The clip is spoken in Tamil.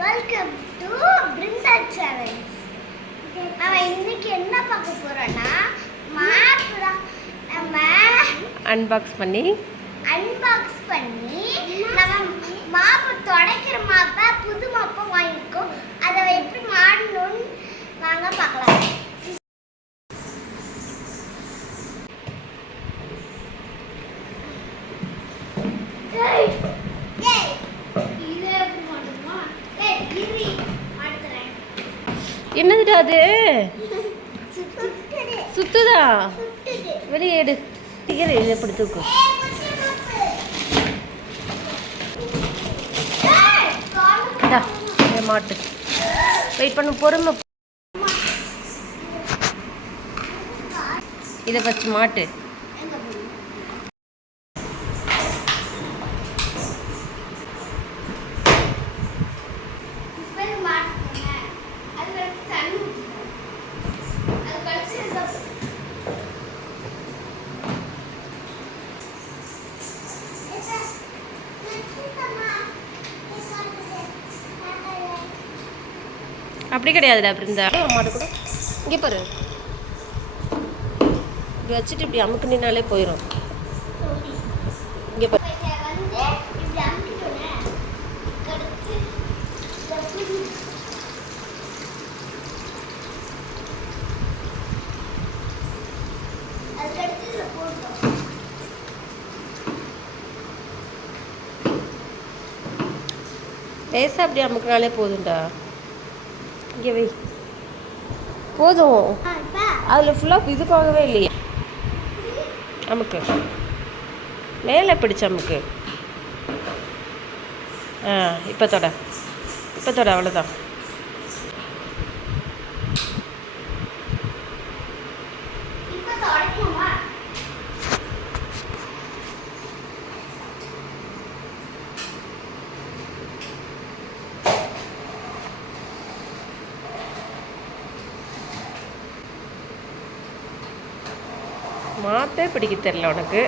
Welcome to Brinda channels. நம்ம இன்னைக்கு என்ன பார்க்க போறோம்னா மாப் தான். நம்ம அன்பாக்ஸ் பண்ணி நம்ம மாப் துடைக்கிற மாப்பை புது மாப்பை வாங்கியிருக்கோம். அதை எப்படி மாடணும்னு வாங்க பார்க்கலாம். என்னதுடா அது? சுத்துதா? வெளியே எடு. டிக்கெட் இதை எப்படி தூக்கும்? மாட்டு வெயிட் பண்ணு, பொறுமை. இதை ஃபஸ்ட் மாட்டு. அப்படி கிடையாதுடா பிருந்தா. மாடு கூட இங்கே பாரு, இப்படி வச்சுட்டு இப்படி அமுக்குனாலே போயிடும். இங்கே பாரு. லேசாக அப்படி அமுக்குனாலே போதும்டா. இங்கே வை, போதும். அதில் ஃபுல்லாக இதுக்காகவே இல்லையே. அமுக்கு, மேலே பிடிச்ச அமுக்கு. இப்போ தொட, அவ்வளோதான். மாப்பே பிடிக்க தெரியல உனக்கு.